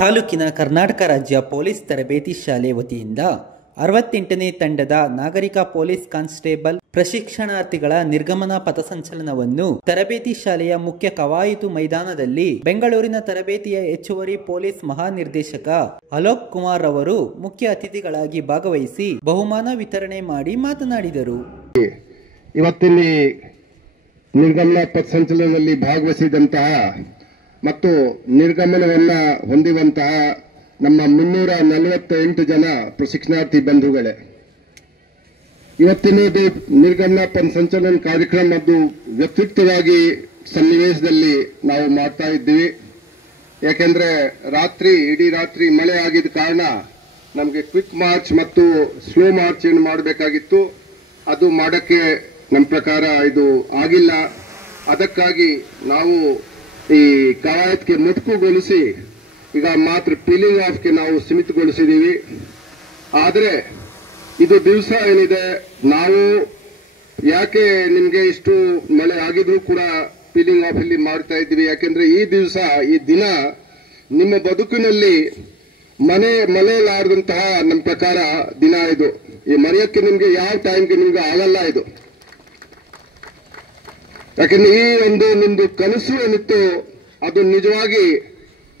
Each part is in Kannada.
ತಾಲೂಕಿನ ಕರ್ನಾಟಕ ರಾಜ್ಯ ಪೊಲೀಸ್ ತರಬೇತಿ ಶಾಲೆ ವತಿಯಿಂದ 68ನೇ ತಂಡದ ನಾಗರಿಕ ಪೊಲೀಸ್ ಕಾನ್ಸ್ಟೇಬಲ್ ಪ್ರಶಿಕ್ಷಣಾರ್ಥಿಗಳ ನಿರ್ಗಮನ ಪಥಸಂಚಲನವನ್ನು ತರಬೇತಿ ಶಾಲೆಯ ಮುಖ್ಯ ಕವಾಯತು ಮೈದಾನದಲ್ಲಿ ಬೆಂಗಳೂರಿನ ತರಬೇತಿಯ ಹೆಚ್ಚುವರಿ ಪೊಲೀಸ್ ಮಹಾನಿರ್ದೇಶಕ ಅಲೋಕ್ ಕುಮಾರ್ ಅವರು ಮುಖ್ಯ ಅತಿಥಿಗಳಾಗಿ ಭಾಗವಹಿಸಿ ಬಹುಮಾನ ವಿತರಣೆ ಮಾಡಿ ಮಾತನಾಡಿದರು. ಇವತ್ತಿನ ನಿರ್ಗಮನ ಪಥಸಂಚಲನದಲ್ಲಿ ಭಾಗವಹಿಸಿದಂತಹ ಮತ್ತು ನಿರ್ಗಮನವನ್ನ ಹೊಂದಿರುವಂತಹ ನಮ್ಮ 348 ಜನ ಪ್ರಶಿಕ್ಷಣಾರ್ಥಿ ಬಂಧುಗಳೇ, ಇವತ್ತಿನ ನಿರ್ಗಮನ ಪಥಸಂಚಲನ ಕಾರ್ಯಕ್ರಮ ಅದು ವ್ಯತಿರಿಕ್ತವಾಗಿ ಸನ್ನಿವೇಶದಲ್ಲಿ ನಾವು ಮಾಡ್ತಾ ಇದ್ದೀವಿ. ಯಾಕೆಂದ್ರೆ ಇಡೀ ರಾತ್ರಿ ಮಳೆ ಆಗಿದ್ದ ಕಾರಣ ನಮಗೆ ಕ್ವಿಕ್ ಮಾರ್ಚ್ ಮತ್ತು ಸ್ಲೋ ಮಾರ್ಚ್ ಏನು ಮಾಡಬೇಕಾಗಿತ್ತು, ಅದು ಮಾಡಕ್ಕೆ ನಮ್ಮ ಪ್ರಕಾರ ಇದು ಆಗಿಲ್ಲ. ಅದಕ್ಕಾಗಿ ನಾವು ಈ ಕವಾಯತ್ಗೆ ಮೊಟಕುಗೊಳಿಸಿ ಈಗ ಮಾತ್ರ ಪೀಲಿಂಗ್ ಆಫ್ಗೆ ನಾವು ಸೀಮಿತಗೊಳಿಸಿದ್ದೀವಿ. ಆದರೆ ಇದು ದಿವಸ ಏನಿದೆ, ನಾವು ಯಾಕೆ ನಿಮಗೆ ಇಷ್ಟು ಮಳೆ ಆಗಿದ್ರೂ ಕೂಡ ಪೀಲಿಂಗ್ ಆಫ್ ಇಲ್ಲಿ ಮಾಡ್ತಾ ಇದ್ದೀವಿ, ಯಾಕೆಂದ್ರೆ ಈ ದಿನ ನಿಮ್ಮ ಬದುಕಿನಲ್ಲಿ ಮನೆಯಲಾರದಂತಹ ನಮ್ಮ ಪ್ರಕಾರ ದಿನ ಇದು. ಈ ಮರೆಯಕ್ಕೆ ನಿಮ್ಗೆ ಯಾವ ಟೈಮ್ಗೆ ನಿಮ್ಗೆ ಆಗಲ್ಲ ಇದು. ಯಾಕೆಂದ್ರೆ ನಿಮ್ದು ಕನಸು ಏನಿತ್ತು ಅದು ನಿಜವಾಗಿ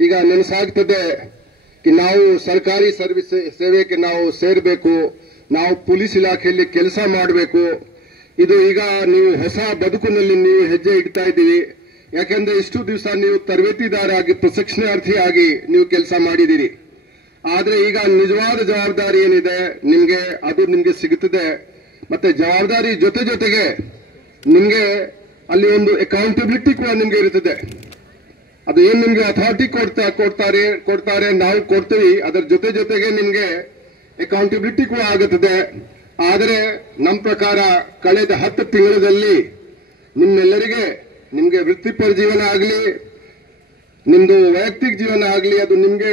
ಈಗ ನೆನಸಾಗ್ತದೆ. ನಾವು ಸರ್ಕಾರಿ ಸರ್ವಿಸ್ ಸೇವೆಗೆ ನಾವು ಸೇರಬೇಕು, ನಾವು ಪೊಲೀಸ್ ಇಲಾಖೆಯಲ್ಲಿ ಕೆಲಸ ಮಾಡಬೇಕು. ಇದು ಈಗ ನೀವು ಹೊಸ ಬದುಕಿನಲ್ಲಿ ನೀವು ಹೆಜ್ಜೆ ಇಡ್ತಾ ಇದ್ದೀವಿ. ಯಾಕೆಂದ್ರೆ ಇಷ್ಟು ದಿವಸ ನೀವು ತರಬೇತಿದಾರಾಗಿ ಪ್ರಶಿಕ್ಷಣಾರ್ಥಿಯಾಗಿ ನೀವು ಕೆಲಸ ಮಾಡಿದ್ದೀರಿ. ಆದ್ರೆ ಈಗ ನಿಜವಾದ ಜವಾಬ್ದಾರಿ ಏನಿದೆ ಅದು ನಿಮ್ಗೆ ಸಿಗುತ್ತದೆ. ಮತ್ತೆ ಜವಾಬ್ದಾರಿ ಜೊತೆಗೆ ನಿಮ್ಗೆ ಅಲ್ಲಿ ಒಂದು ಅಕೌಂಟಬಿಲಿಟಿ ಕೂಡ ನಿಮ್ಗೆ ಇರುತ್ತದೆ. ಅದು ಏನ್ ನಿಮ್ಗೆ ಅಥಾರಿಟಿ ಕೊಡ್ತಾರೆ ನಾವು ಕೊಡ್ತೀವಿ, ಅದರ ಜೊತೆಗೆ ನಿಮ್ಗೆ ಅಕೌಂಟಬಿಲಿಟಿ ಕೂಡ ಆಗುತ್ತದೆ. ಆದರೆ ನಮ್ಮ ಪ್ರಕಾರ ಕಳೆದ 10 ತಿಂಗಳಲ್ಲಿ ನಿಮ್ಮೆಲ್ಲರಿಗೆ ನಿಮ್ಗೆ ವೃತ್ತಿಪರ ಜೀವನ ಆಗಲಿ, ನಿಮ್ದು ವೈಯಕ್ತಿಕ ಜೀವನ ಆಗಲಿ, ಅದು ನಿಮ್ಗೆ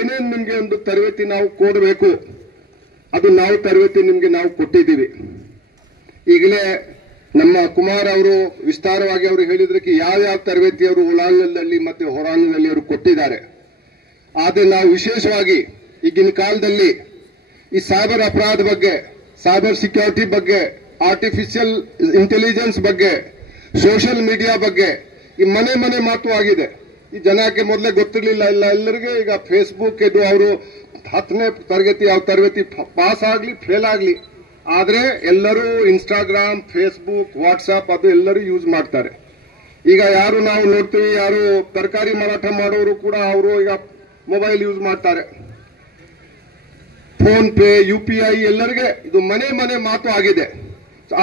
ಏನೇನು ನಿಮ್ಗೆ ಒಂದು ತರಬೇತಿ ನಾವು ಕೊಡಬೇಕು, ಅದು ತರಬೇತಿ ನಿಮ್ಗೆ ನಾವು ಕೊಟ್ಟಿದ್ದೀವಿ. ಈಗಲೇ ನಮ್ಮ ಕುಮಾರ್ ಅವರು ವಿಸ್ತಾರವಾಗಿ ಅವರು ಹೇಳಿದ್ರಕ್ಕೆ ಯಾವ ತರಬೇತಿ ಅವರು ಒಳಾಂಗಣದಲ್ಲಿ ಮತ್ತೆ ಹೊರಾಂಗಣದಲ್ಲಿ ಅವರು ಕೊಟ್ಟಿದ್ದಾರೆ. ಆದರೆ ನಾವು ವಿಶೇಷವಾಗಿ ಈಗಿನ ಕಾಲದಲ್ಲಿ ಈ ಸೈಬರ್ ಅಪರಾಧ ಬಗ್ಗೆ, ಸೈಬರ್ ಸಿಕ್ಯೂರಿಟಿ ಬಗ್ಗೆ, ಆರ್ಟಿಫಿಷಿಯಲ್ ಇಂಟೆಲಿಜೆನ್ಸ್ ಬಗ್ಗೆ, ಸೋಷಿಯಲ್ ಮೀಡಿಯಾ ಬಗ್ಗೆ ಈ ಮನೆ ಮಾತು ಆಗಿದೆ. ಈ ಜನಕ್ಕೆ ಮೊದಲೇ ಗೊತ್ತಿರಲಿಲ್ಲ. ಎಲ್ಲರಿಗೆ ಈಗ ಫೇಸ್ಬುಕ್ ಇದು ಅವರು 10ನೇ ತರಗತಿ ಪಾಸ್ ಆಗಲಿ ಫೇಲ್ ಆಗಲಿ, ಆದ್ರೆ ಎಲ್ಲರೂ ಇನ್ಸ್ಟಾಗ್ರಾಮ್, ಫೇಸ್ಬುಕ್, ವಾಟ್ಸ್ಆಪ್ ಅದು ಎಲ್ಲರೂ ಯೂಸ್ ಮಾಡ್ತಾರೆ. ಈಗ ಯಾರು ನಾವು ನೋಡ್ತೀವಿ, ಯಾರು ತರಕಾರಿ ಮಾರಾಟ ಮಾಡೋರು ಕೂಡ ಅವರು ಈಗ ಮೊಬೈಲ್ ಯೂಸ್ ಮಾಡ್ತಾರೆ. ಫೋನ್ ಪೇ, UPI ಎಲ್ಲರಿಗೆ ಇದು ಮನೆ ಮಾತು ಆಗಿದೆ.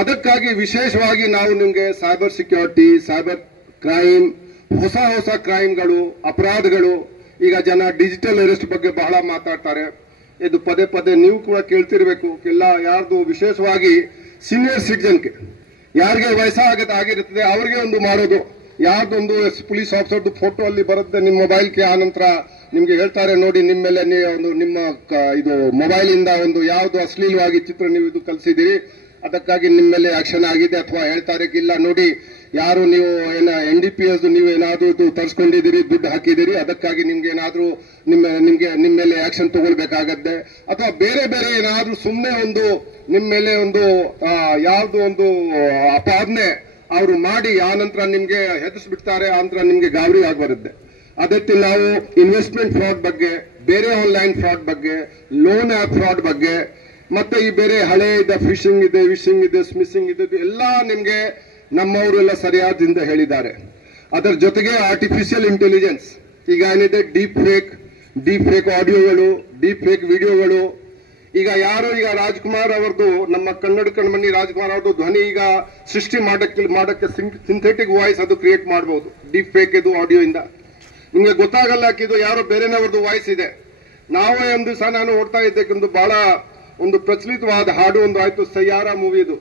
ಅದಕ್ಕಾಗಿ ವಿಶೇಷವಾಗಿ ನಾವು ನಿಮ್ಗೆ ಸೈಬರ್ ಸಿಕ್ಯೂರಿಟಿ, ಸೈಬರ್ ಕ್ರೈಮ್, ಹೊಸ ಕ್ರೈಮ್ಗಳು, ಅಪರಾಧಗಳು, ಈಗ ಜನ ಡಿಜಿಟಲ್ ಅರೆಸ್ಟ್ ಬಗ್ಗೆ ಬಹಳ ಮಾತಾಡ್ತಾರೆ. ಇದು ಪದೇ ನೀವು ಕೂಡ ಕೇಳ್ತಿರ್ಬೇಕು. ಯಾರ್ದು ವಿಶೇಷವಾಗಿ ಸೀನಿಯರ್ ಸಿಟಿಜನ್ಗೆ, ಯಾರಿಗೆ ವಯಸ್ಸಾಗಿರುತ್ತದೆ ಅವ್ರಿಗೆ ಒಂದು ಮಾಡೋದು, ಯಾರ್ದೊಂದು ಪೊಲೀಸ್ ಆಫೀಸರ್ದು ಫೋಟೋ ಅಲ್ಲಿ ಬರುತ್ತೆ ನಿಮ್ಮ ಮೊಬೈಲ್ಗೆ. ಆ ನಂತರ ನಿಮ್ಗೆ ಹೇಳ್ತಾರೆ ನೋಡಿ ನಿಮ್ಮ ಮೇಲೆ ನಿಮ್ಮ ಇದು ಮೊಬೈಲ್ ಇಂದ ಒಂದು ಯಾವ್ದು ಅಶ್ಲೀಲವಾಗಿ ಚಿತ್ರ ನೀವು ಇದು ಕಲಿಸಿದಿರಿ, ಅದಕ್ಕಾಗಿ ನಿಮ್ಮ ಮೇಲೆ ಆಕ್ಷನ್ ಆಗಿದೆ. ಅಥವಾ ಹೇಳ್ತಾರೆ ಇಲ್ಲ ನೋಡಿ ಯಾರು ನೀವು NDPS ನೀವು ಏನಾದ್ರೂ ತರಿಸ್ಕೊಂಡಿದ್ದೀರಿ, ದುಡ್ಡು ಹಾಕಿದಿರಿ, ಅದಕ್ಕಾಗಿ ನಿಮ್ಗೆ ಏನಾದ್ರೂ ನಿಮ್ಮ ಮೇಲೆ ಆಕ್ಷನ್ ತಗೊಳ್ಬೇಕಾಗತ್ತೆ. ಅಥವಾ ಬೇರೆ ಏನಾದ್ರೂ ಸುಮ್ಮನೆ ನಿಮ್ಮ ಮೇಲೆ ಯಾವ್ದು ಒಂದು ಅಪಾದನೆ ಅವರು ಮಾಡಿ ಆ ನಂತರ ನಿಮ್ಗೆ ಹೆದರ್ಸ್ಬಿಡ್ತಾರೆ, ಆ ನಂತರ ನಿಮ್ಗೆ ಗಾಬರಿ ಆಗ್ಬರುತ್ತೆ. ಅದಕ್ಕೆ ನಾವು ಇನ್ವೆಸ್ಟ್ಮೆಂಟ್ ಫ್ರಾಡ್ ಬಗ್ಗೆ, ಬೇರೆ ಆನ್ಲೈನ್ ಫ್ರಾಡ್ ಬಗ್ಗೆ, ಲೋನ್ ಆಪ್ ಫ್ರಾಡ್ ಬಗ್ಗೆ, ಮತ್ತೆ ಈ ಬೇರೆ ಹಳೆ ಫಿಶಿಂಗ್ ಇದೆ, ವಿಶಿಂಗ್ ಇದೆ, ಸ್ಮಿಸಿಂಗ್ ಇದೆ, ಎಲ್ಲ ನಿಮ್ಗೆ ನಮ್ಮವರೆಲ್ಲ ಸರಿಯಾದಿಂದ ಹೇಳಿದ್ದಾರೆ. ಅದರ ಜೊತೆಗೆ ಆರ್ಟಿಫಿಷಿಯಲ್ ಇಂಟೆಲಿಜೆನ್ಸ್ ಈಗ ಏನಿದೆ, ಡೀಪ್ ಫೇಕ್ ಆಡಿಯೋಗಳು, ಡೀಪ್ ಫೇಕ್ ವಿಡಿಯೋಗಳು. ಈಗ ರಾಜ್ಕುಮಾರ್ ಅವರದು, ನಮ್ಮ ಕನ್ನಡ ಕಣ್ಮಣಿ ರಾಜ್ಕುಮಾರ್ ಅವರದು ಧ್ವನಿ ಈಗ ಸೃಷ್ಟಿ ಮಾಡಕ್ಕೆ ಸಿಂಥೆಟಿಕ್ ವಾಯ್ಸ್ ಅದು ಕ್ರಿಯೇಟ್ ಮಾಡಬಹುದು ಡೀಪ್ ಫೇಕ್ ಇದು ಆಡಿಯೋ ಇಂದ. ನಿಮ್ಗೆ ಗೊತ್ತಾಗಲ್ಲ ಇದು ಯಾರೋ ಬೇರೆನವರದು ವಾಯ್ಸ್ ಇದೆ. ನಾವೇ ಒಂದು ದಿವಸ ನಾನು ಓಡ್ತಾ ಇದ್ದಕ್ಕೊಂದು ಬಹಳ ಒಂದು ಪ್ರಚಲಿತವಾದ ಹಾಡು ಒಂದು ಆಯ್ತು, ಸಯ್ಯಾರಾ ಮೂವಿದು.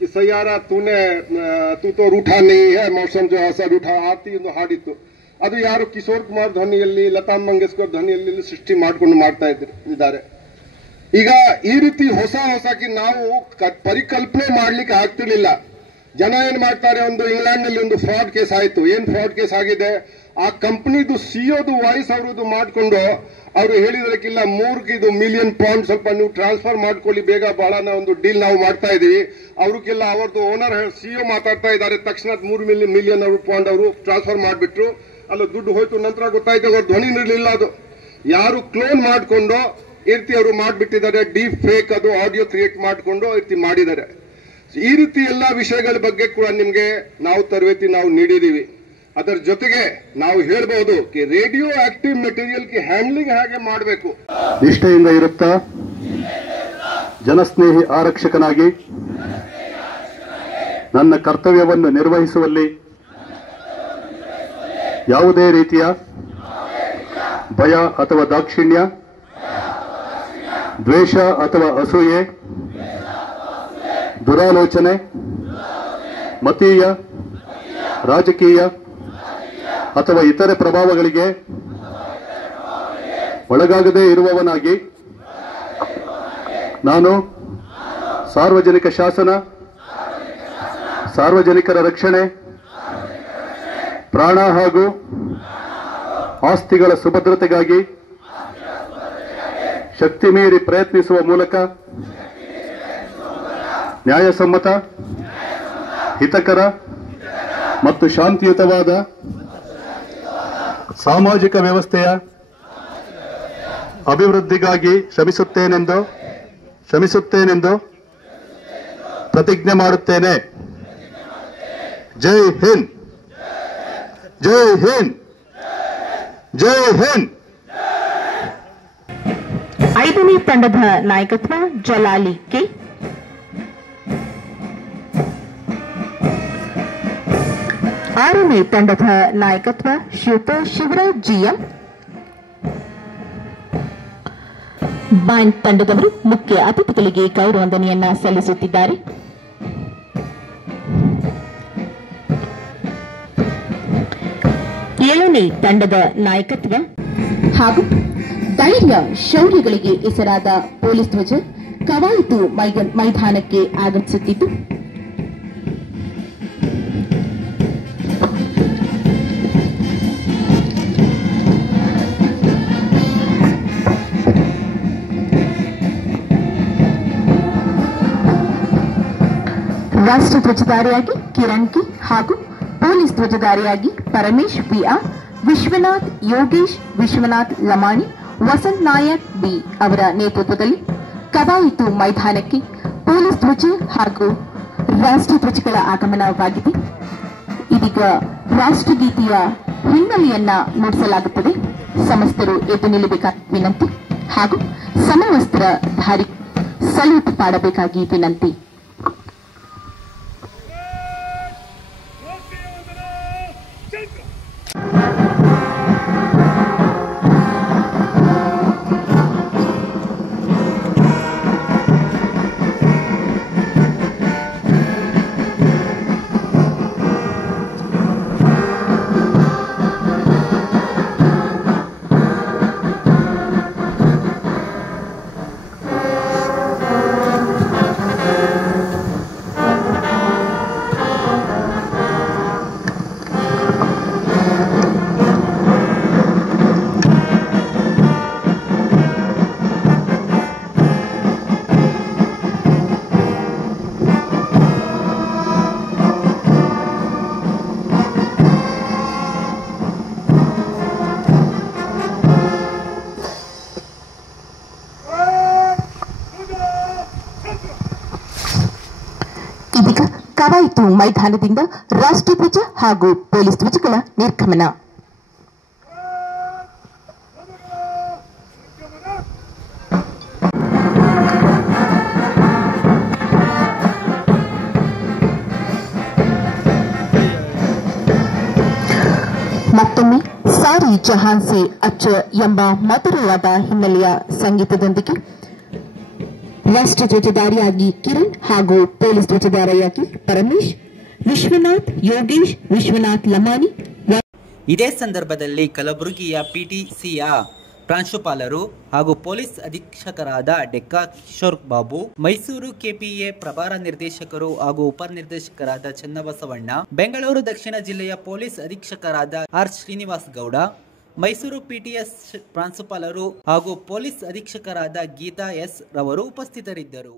ಈ ಸಯ್ಯಾರಾ ತೂ ತೋ ರೂಠಾ ನಹೀ ಹೈ ಮೌಸಮ್ ಜೋ ಹಸಾ ರೂಠಾ ಆತಿ ಒಂದು ಹಾಡಿತ್ತು. ಅದು ಯಾರು ಕಿಶೋರ್ ಕುಮಾರ್ ಧ್ವನಿಯಲ್ಲಿ, ಲತಾ ಮಂಗೇಶ್ಕರ್ ಧ್ವನಿಯಲ್ಲಿ ಸೃಷ್ಟಿ ಮಾಡ್ತಾ ಇದ್ದಾರೆ. ಈಗ ಈ ರೀತಿ ಹೊಸಕಿ ನಾವು ಪರಿಕಲ್ಪನೆ ಮಾಡ್ಲಿಕ್ಕೆ ಆಗ್ತಿರ್ಲಿಲ್ಲ. ಜನ ಏನ್ ಮಾಡ್ತಾರೆ, ಒಂದು ಇಂಗ್ಲೆಂಡ್ ನಲ್ಲಿ ಒಂದು ಫ್ರಾಡ್ ಕೇಸ್ ಆಯ್ತು. ಏನ್ ಫ್ರಾಡ್ ಕೇಸ್ ಆಗಿದೆ, ಆ ಕಂಪನಿದು ಸಿಒದು ವಾಯ್ಸ್ ಅವ್ರದ್ದು ಮಾಡಿಕೊಂಡು ಅವರು ಹೇಳಿದ್ರಕ್ಕಿಲ್ಲ 3 ಮಿಲಿಯನ್ ಪೌಂಡ್ ಸ್ವಲ್ಪ ನೀವು ಟ್ರಾನ್ಸ್ಫರ್ ಮಾಡ್ಕೊಳ್ಳಿ ಬೇಗ, ಬಹಳ ಒಂದು ಡೀಲ್ ನಾವು ಮಾಡ್ತಾ ಇದೀವಿ. ಅವ್ರಿಗೆಲ್ಲ ಅವ್ರದ್ದು ಓನರ್ ಸಿಒ ಮಾತಾಡ್ತಾ ಇದ್ದಾರೆ. ತಕ್ಷಣ 3 ಮಿಲಿಯನ್ ಪೌಂಡ್ ಅವರು ಟ್ರಾನ್ಸ್ಫರ್ ಮಾಡಿಬಿಟ್ರು. ಅಲ್ಲ ದುಡ್ಡು ಹೋಯ್ತು. ನಂತರ ಗೊತ್ತಾಯ್ತು ಅವ್ರ ಧ್ವನಿ ಇರಲಿಲ್ಲ. ಅದು ಯಾರು ಕ್ಲೋನ್ ಮಾಡಿಕೊಂಡು ಈ ರೀತಿ ಅವರು ಮಾಡಿಬಿಟ್ಟಿದ್ದಾರೆ. ಡೀಪ್ ಫೇಕ್ ಅದು ಆಡಿಯೋ ಕ್ರಿಯೇಟ್ ಮಾಡಿಕೊಂಡು ಈ ರೀತಿ ಮಾಡಿದ್ದಾರೆ. ಈ ರೀತಿ ಎಲ್ಲ ವಿಷಯಗಳ ಬಗ್ಗೆ ಕೂಡ ನಿಮ್ಗೆ ನಾವು ತರಬೇತಿ ನಾವು ನೀಡಿದೀವಿ. ಅದರ ಜೊತೆಗೆ ನಾವು ಹೇಳ್ಬಹುದು ರೇಡಿಯೋ ಆಕ್ಟಿವ್ ಮೆಟೀರಿಯಲ್ ಗೆ ಹ್ಯಾಂಡ್ಲಿಂಗ್ ಹೇಗೆ ಮಾಡಬೇಕು, ನಿಷ್ಠೆಯಿಂದ ಇರುತ್ತಾ ಜನಸ್ನೇಹಿ ಆರಕ್ಷಕನಾಗಿ ನನ್ನ ಕರ್ತವ್ಯವನ್ನು ನಿರ್ವಹಿಸುವಲ್ಲಿ ಯಾವುದೇ ರೀತಿಯ ಭಯ ಅಥವಾ ದಾಕ್ಷಿಣ್ಯ, ದ್ವೇಷ ಅಥವಾ ಅಸೂಯೆ, ದುರಾಲೋಚನೆ, ಮತೀಯ, ರಾಜಕೀಯ ಅಥವಾ ಇತರೆ ಪ್ರಭಾವಗಳಿಗೆ ಒಳಗಾಗದೇ ಇರುವವನಾಗಿ ನಾನು ಸಾರ್ವಜನಿಕ ಶಾಸನ, ಸಾರ್ವಜನಿಕರ ರಕ್ಷಣೆ, ಪ್ರಾಣ ಹಾಗೂ ಆಸ್ತಿಗಳ ಸುಭದ್ರತೆಗಾಗಿ ಶಕ್ತಿ ಮೀರಿ ಪ್ರಯತ್ನಿಸುವ ಮೂಲಕ ನ್ಯಾಯಸಮ್ಮತ, ಹಿತಕರ ಮತ್ತು ಶಾಂತಿಯುತವಾದ ಸಾಮಾಜಿಕ ವ್ಯವಸ್ಥೆಯ ಅಭಿವೃದ್ಧಿಗಾಗಿ ಶ್ರಮಿಸುತ್ತೇನೆಂದು ಪ್ರತಿಜ್ಞೆ ಮಾಡುತ್ತೇನೆ. ಜೈ ಹಿಂದ್, ಜೈ ಹಿಂದ್, ಜೈ ಹಿಂದ್. 5ನೇ ತಂಡದ ನಾಯಕತ್ವ ಜಲಾಲಿ ಕೆ. 6ನೇ ತಂಡದ ನಾಯಕತ್ವ ಶ್ರೀಯುತ ಶಿವರಾಜ್ ಜಿಎಂ. ಬ್ಯಾಂಡ್ ತಂಡದವರು ಮುಖ್ಯ ಅತಿಥಿಗಳಿಗೆ ಗೌರವವಂದನೆಯನ್ನ ಸಲ್ಲಿಸುತ್ತಿದ್ದಾರೆ. ಏಳನೇ ತಂಡದ ನಾಯಕತ್ವ ಹಾಗೂ ಧೈರ್ಯ ಶೌರ್ಯಗಳಿಗೆ ಹೆಸರಾದ ಪೊಲೀಸ್ ಧ್ವಜ ಕವಾಯಿತು ಮೈದಾನಕ್ಕೆ ಆಗಮಿಸುತ್ತಿದ್ದು ರಾಷ್ಟ್ರ ಧ್ವಜಧಾರಿಯಾಗಿ ಕಿರಣ್ ಕೆ ಹಾಗೂ ಪೊಲೀಸ್ ಧ್ವಜಧಾರಿಯಾಗಿ ಪರಮೇಶ್ ಬಿಆರ್, ವಿಶ್ವನಾಥ್ ಯೋಗೇಶ್, ವಿಶ್ವನಾಥ್ ಲಮಾಣಿ, ವಸಂತ್ ನಾಯಕ್ ಬಿ ಅವರ ನೇತೃತ್ವದಲ್ಲಿ ಕವಾಯಿತು ಮೈದಾನಕ್ಕೆ ಪೊಲೀಸ್ ಧ್ವಜ ಹಾಗೂ ರಾಷ್ಟ್ರ ಧ್ವಜಗಳ ಆಗಮನವಾಗಿದೆ. ಇದೀಗ ರಾಷ್ಟ್ರಗೀತೆಯ ಹಿನ್ನೆಲೆಯನ್ನ ನುಡಿಸಲಾಗುತ್ತದೆ. ಸಮಸ್ತರು ಎದ್ದು ನಿಲ್ಲಬೇಕಾದ ವಿನಂತಿ ಹಾಗೂ ಸಮವಸ್ತ್ರ ಧಾರಿ ಸಲ್ಯೂಟ್ ಮಾಡಬೇಕಾಗಿ ವಿನಂತಿ. ಇದೀಗ ಕವಾಯಿತು ಮೈದಾನದಿಂದ ರಾಷ್ಟ್ರಧ್ವಜ ಹಾಗೂ ಪೊಲೀಸ್ ಧ್ವಜಗಳ ನಿರ್ಗಮನ. ಮತ್ತೊಮ್ಮೆ ಸಾರಿ ಜಹಾನ್ ಸೆ ಅಚ್ಚ ಎಂಬ ಮಧುರವಾದ ಹಿನ್ನೆಲೆಯ ಸಂಗೀತದೊಂದಿಗೆ ರಾಷ್ಟ್ರ ಧ್ವಜಧಾರಿಯಾಗಿ ಕಿರಣ್ ಹಾಗೂ ಪೊಲೀಸ್ ಧ್ವಜಧಾರಿಯಾಗಿ ಪರಮೇಶ್, ವಿಶ್ವನಾಥ್ ಯೋಗೇಶ್, ವಿಶ್ವನಾಥ್ ಲಮಾನಿ. ಇದೇ ಸಂದರ್ಭದಲ್ಲಿ ಕಲಬುರಗಿಯ ಪಿಟಿಸಿಯ ಪ್ರಾಂಶುಪಾಲರು ಹಾಗೂ ಪೊಲೀಸ್ ಅಧೀಕ್ಷಕರಾದ ಡೆಕ್ಕಾ ಕಿಶೋರ್ ಬಾಬು, ಮೈಸೂರು ಕೆಪಿಎ ಪ್ರಭಾರ ನಿರ್ದೇಶಕರು ಹಾಗೂ ಉಪನಿರ್ದೇಶಕರಾದ ಚನ್ನಬಸವಣ್ಣ, ಬೆಂಗಳೂರು ದಕ್ಷಿಣ ಜಿಲ್ಲೆಯ ಪೊಲೀಸ್ ಅಧೀಕ್ಷಕರಾದ ಆರ್ ಶ್ರೀನಿವಾಸ್ ಗೌಡ, ಮೈಸೂರು ಪಿಟಿಎಸ್ ಪ್ರಾಂಶುಪಾಲರು ಹಾಗೂ ಪೊಲೀಸ್ ಅಧೀಕ್ಷಕರಾದ ಗೀತಾ ಎಸ್ ರವರು ಉಪಸ್ಥಿತರಿದ್ದರು.